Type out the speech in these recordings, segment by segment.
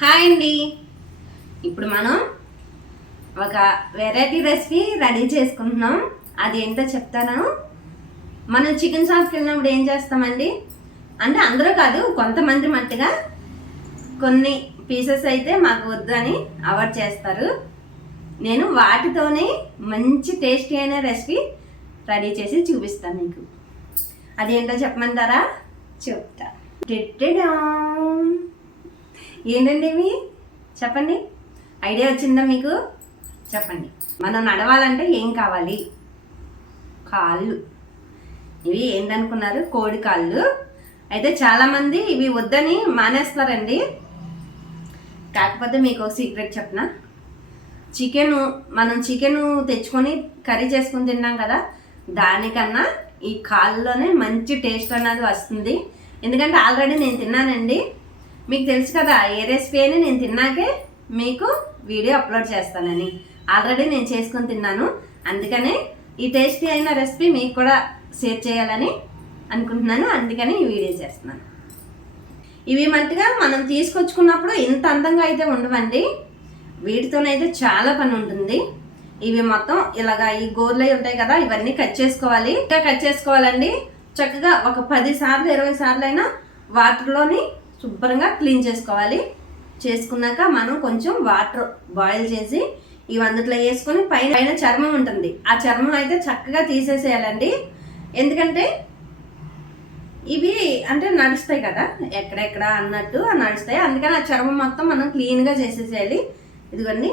Hi అండి. ఇప్పుడు మనం ఒక వెరైటీ రెసిపీ రెడీ చేసుకుంటున్నాం. అది ఏంటో చెప్తాను. మనం చికెన్ షాప్కి వెళ్ళినప్పుడు ఏం చేస్తామండి అంటే అందరూ కాదు, కొంతమంది మట్టుగా కొన్ని పీసెస్ అయితే మాకు వద్దు అని అవాయిడ్ చేస్తారు. నేను వాటితోనే మంచి టేస్టీ అయిన రెసిపీ రెడీ చేసి చూపిస్తాను మీకు. అది ఏంటో చెప్పమంటారా? చెప్తా. ఏంటండి ఇవి? చెప్పండి. ఐడియా వచ్చిందా మీకు? చెప్పండి. మనం నడవాలంటే ఏం కావాలి? కాళ్ళు. ఇవి ఏంటనుకున్నారు? కోడి కాళ్ళు. అయితే చాలామంది ఇవి వద్దని మానేస్తారండి. కాకపోతే మీకు ఒక సీక్రెట్ చెప్పనా? మనం చికెను తెచ్చుకొని కర్రీ చేసుకుని తిన్నాం కదా, దానికన్నా ఈ కాళ్ళలోనే మంచి టేస్ట్ అన్నది వస్తుంది. ఎందుకంటే ఆల్రెడీ నేను తిన్నానండి. మీకు తెలుసు కదా, ఏ రెసిపీ అయినా నేను తిన్నాకే మీకు వీడియో అప్లోడ్ చేస్తానని. ఆల్రెడీ నేను చేసుకొని తిన్నాను. అందుకనే ఈ టేస్టీ అయిన రెసిపీ మీకు కూడా షేర్ చేయాలని అనుకుంటున్నాను. అందుకని ఈ వీడియో చేస్తున్నాను. ఇవి మట్టుగా మనం తీసుకొచ్చుకున్నప్పుడు ఇంత అందంగా అయితే ఉండవండి. వీటితోనైతే చాలా పని ఉంటుంది. ఇవి మొత్తం ఇలాగా ఈ గోర్లై ఉంటాయి కదా, ఇవన్నీ కట్ చేసుకోవాలి. ఇంకా కట్ చేసుకోవాలండి. చక్కగా ఒక 10 సార్లు 20 సార్లు అయినా వాటర్లోని శుభ్రంగా క్లీన్ చేసుకోవాలి. చేసుకున్నాక మనం కొంచెం వాటర్ బాయిల్ చేసి ఇవి అందులో వేసుకొని పైన చర్మం ఉంటుంది, ఆ చర్మం అయితే చక్కగా తీసేసేయాలండి. ఎందుకంటే ఇవి అంటే నడుస్తాయి కదా, ఎక్కడెక్కడ అన్నట్టు నడుస్తాయి. అందుకని ఆ చర్మం మొత్తం మనం క్లీన్గా చేసేసేయాలి. ఇదిగోండి,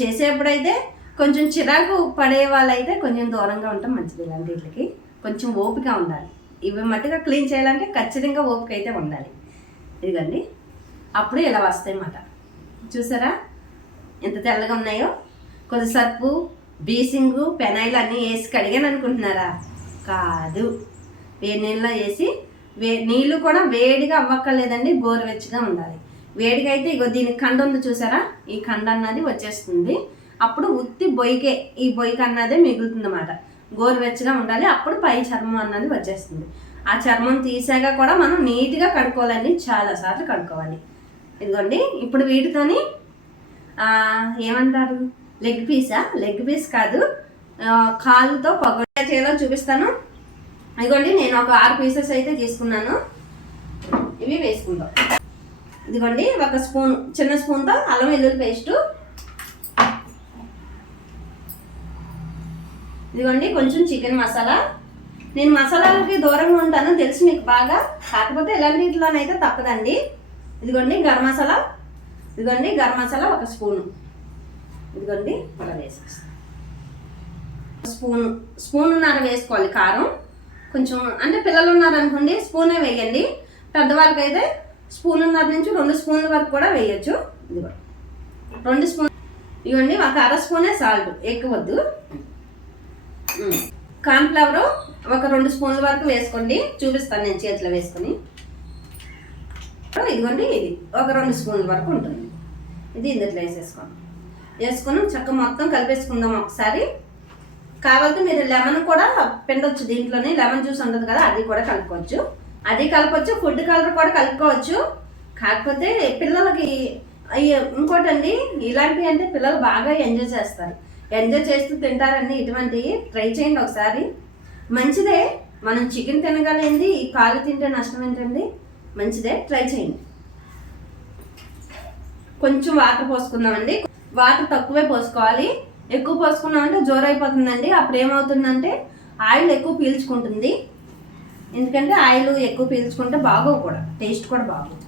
చేసేప్పుడైతే కొంచెం చిరాకు పడే వాళ్ళైతే కొంచెం దూరంగా ఉంటాం మంచిది. ఇలాంటి వీటికి కొంచెం ఓపిక ఉండాలి. ఇవి మట్టుగా క్లీన్ చేయాలంటే ఖచ్చితంగా ఓపిక అయితే ఉండాలి. ఇదిగండి, అప్పుడు ఇలా వస్తాయి అన్నమాట. చూసారా ఎంత తెల్లగా ఉన్నాయో? కొద్ది సర్పు, బీసింగు, పెనాయిల్ అన్నీ వేసి కడిగాను అనుకుంటున్నారా? కాదు, వేడి నీళ్ళలో వేసి నీళ్ళు కూడా వేడిగా అవ్వక్కర్లేదండి, గోరువెచ్చగా ఉండాలి. వేడిగా అయితే ఇగో దీనికి కండ ఉంది చూసారా, ఈ కండ అన్నది వచ్చేస్తుంది. అప్పుడు ఉత్తి బొయ్యికే, ఈ బొయ్యికి అన్నదే మిగులుతుంది అన్నమాట. గోరువెచ్చగా ఉండాలి, అప్పుడు పై చర్మం అన్నది వచ్చేస్తుంది. ఆ చర్మం తీసాక కూడా మనం నీట్గా కడుక్కోవాలండి, చాలాసార్లు కడుక్కోవాలి. ఇదిగోండి, ఇప్పుడు వీటితోని ఏమంటారు, లెగ్ పీస్ కాదు, కాళ్ళతో పకోడీ చేయాలో చూపిస్తాను. ఇదిగోండి, నేను ఒక 6 పీసెస్ అయితే తీసుకున్నాను. ఇవి వేసుకుందాం. ఇదిగోండి, ఒక స్పూన్, చిన్న స్పూన్తో అల్లం వెల్లుల్లి పేస్టు. ఇదిగోండి, కొంచెం చికెన్ మసాలా. నేను మసాలాలకి దూరంగా ఉంటాను, తెలుసు మీకు బాగా. కాకపోతే ఇలాంటిలోనైతే తప్పదండి. ఇదిగోండి గరం మసాలా. ఇదిగోండి గరం మసాలా ఒక స్పూను. ఇదిగోండి అలా వేసేస్తాను. స్పూన్నర వేసుకోవాలి కారం. కొంచెం అంటే పిల్లలు ఉన్నారనుకోండి స్పూనే వేయండి. పెద్దవాళ్ళకైతే స్పూన్నర నుంచి 2 స్పూన్ల వరకు కూడా వేయచ్చు. ఇదిగో 2 స్పూన్. ఇవ్వండి, ఒక 1/2 స్పూనే సాల్ట్, ఎక్కువ వద్దు. కార్న్ఫ్లవర్ ఒక 2 స్పూన్ల వరకు వేసుకోండి. చూపిస్తాను నేను చేతిలో వేసుకొని. ఇదిగోండి, ఇది ఒక 2 స్పూన్ల వరకు ఉంటుంది. ఇది ఇందులో వేసుకొని చక్కగా మొత్తం కలిపేసుకుందాం ఒకసారి. కావాలంటే మీరు లెమన్ కూడా పిండొచ్చు. దీంట్లోనే లెమన్ జ్యూస్ ఉంటుంది కదా, అది కూడా కలుపుకోవచ్చు. ఫుడ్ కలర్ కూడా కలుపుకోవచ్చు. కాకపోతే పిల్లలకి ఇంకోటండి, ఇలాంటివి అంటే పిల్లలు బాగా ఎంజాయ్ చేస్తారు, ఎంజాయ్ చేస్తూ తింటారండి. ఇటువంటివి ట్రై చేయండి ఒకసారి. మంచిదే, మనం చికెన్ తినగలేంది ఈ కాళ్ళు తింటే నష్టం ఏంటండి? మంచిదే, ట్రై చేయండి. కొంచెం వాటర్ పోసుకుందామండి. వాటర్ తక్కువే పోసుకోవాలి. ఎక్కువ పోసుకున్నామంటే జోరైపోతుందండి. అప్పుడు ఏమవుతుందంటే ఆయిల్ ఎక్కువ పీల్చుకుంటుంది. ఎందుకంటే ఆయిల్ ఎక్కువ పీల్చుకుంటే బాగోవు కూడా, టేస్ట్ కూడా బాగోదు.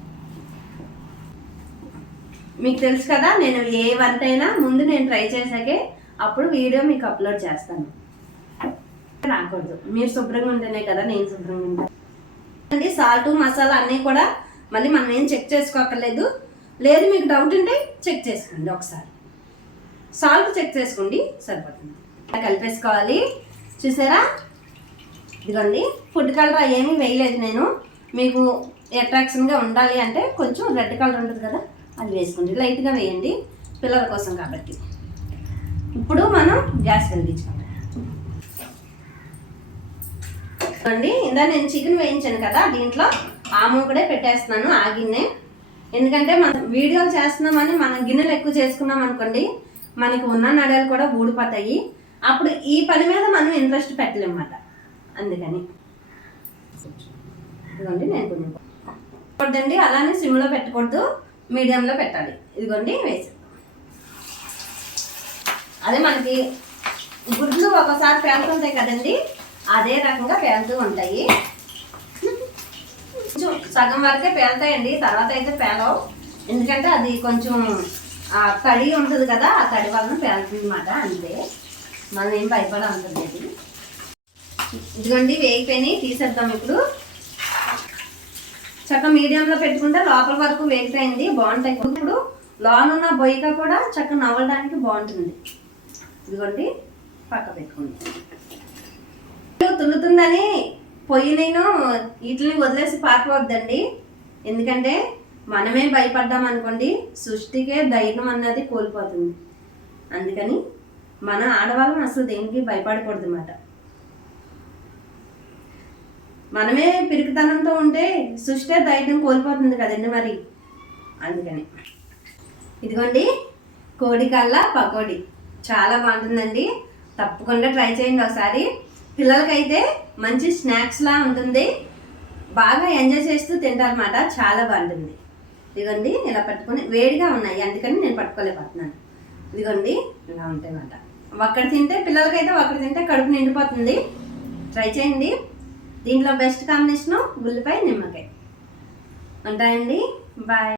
మీకు తెలుసు కదా, నేను ఏ వంట అయినా ముందు నేను ట్రై చేశాకే అప్పుడు వీడియో మీకు అప్లోడ్ చేస్తాను. రాకూడదు, మీరు శుభ్రంగా ఉంటేనే కదా నేను శుభ్రంగా ఉంటాను అండి. సాల్ట్ మసాలా అన్నీ కూడా మళ్ళీ మనం ఏం చెక్ చేసుకోక్కర్లేదు. లేదు మీకు డౌట్ ఉంటే చెక్ చేసుకోండి ఒకసారి. సాల్ట్ చెక్ చేసుకోండి, సరిపోతుంది. కలిపేసుకోవాలి. చూసారా? ఇదిగోండి, ఫుడ్ కలర్ ఏమీ వేయలేదు నేను. మీకు అట్రాక్షన్గా ఉండాలి అంటే కొంచెం రెడ్ కలర్ ఉంటుంది కదా, అది వేసుకోండి. లైట్గా వేయండి, పిల్లల కోసం కాబట్టి. ఇప్పుడు మనం గ్యాస్ వెలిగించుకుంటాం అండి. ఇందా నేను చికెన్ వేయించాను కదా, దీంట్లో ఆ మూకడే పెట్టేస్తున్నాను. ఆగిన్నే ఎందుకంటే మనం వీడియోలు చేస్తున్నామని మనం గిన్నెలు ఎక్కువ చేసుకున్నాం అనుకోండి, మనకి ఉన్న నడలు కూడా ఊడిపోతాయి. అప్పుడు ఈ పని మీద మనం ఇంట్రెస్ట్ పెట్టలేమన్నమాట. అందుకని ఇదిగోండి నేను కొంచెం కొద్దండి, అలానే సిమ్లో పెట్టకూడదు, మీడియంలో పెట్టాలి. ఇదిగోండి వేసి అదే మనకి గుడ్లు ఒకసారి పేలుతుంటాయి కదండి, అదే రకంగా పేలుతూ ఉంటాయి. కొంచెం సగం వరకే పేలుతాయండి, తర్వాత అయితే పేలవు. ఎందుకంటే అది కొంచెం తడి ఉంటుంది కదా, ఆ తడి వలన పేలుతుంది అన్నమాట. అంతే, మనం ఏం భయపడాలంటుంది. ఇదిగోండి వేగిపోయినాయి, తీసేద్దాం. ఇప్పుడు చక్కగా మీడియంలో పెట్టుకుంటే లోపల వరకు వేగిపోయింది, బాగుంటాయి. ఇప్పుడు లోనున్న బొయ్యిక కూడా చక్కగా నవ్వడానికి బాగుంటుంది. ఇదిగోండి పక్క పెట్టుకుంది. తుల్లుతుందని పొయ్యి నేను వీటిని వదిలేసి పారిపోవద్దండి. ఎందుకంటే మనమే భయపడ్డాం అనుకోండి, సృష్టికే ధైర్యం అన్నది కోల్పోతుంది. అందుకని మన ఆడవాళ్ళం అసలు దేనికి భయపడకూడదు అన్నమాట. మనమే పిరికితనంతో ఉంటే సృష్టి ధైర్యం కోల్పోతుంది కదండి మరి. అందుకని ఇదిగోండి కోడి కళ్ళ పకోడీ చాలా బాగుంటుందండి, తప్పకుండా ట్రై చేయండి ఒకసారి. పిల్లలకైతే మంచి స్నాక్స్లా ఉంటుంది, బాగా ఎంజాయ్ చేస్తూ తింటారన్నమాట, చాలా బాగుంటుంది. ఇదిగోండి ఇలా పట్టుకొని వేడిగా ఉన్నాయి, అందుకని నేను పట్టుకోలేకపోతున్నాను. ఇదిగోండి ఇలా ఉంటాయి అన్నమాట. ఒక్కటి తింటే పిల్లలకైతే ఒక్కటి తింటే కడుపు నిండిపోతుంది. ట్రై చేయండి. దీంట్లో బెస్ట్ కాంబినేషను ఉల్లిపాయ నిమ్మకాయ. ఉంటాయండి, బాయ్.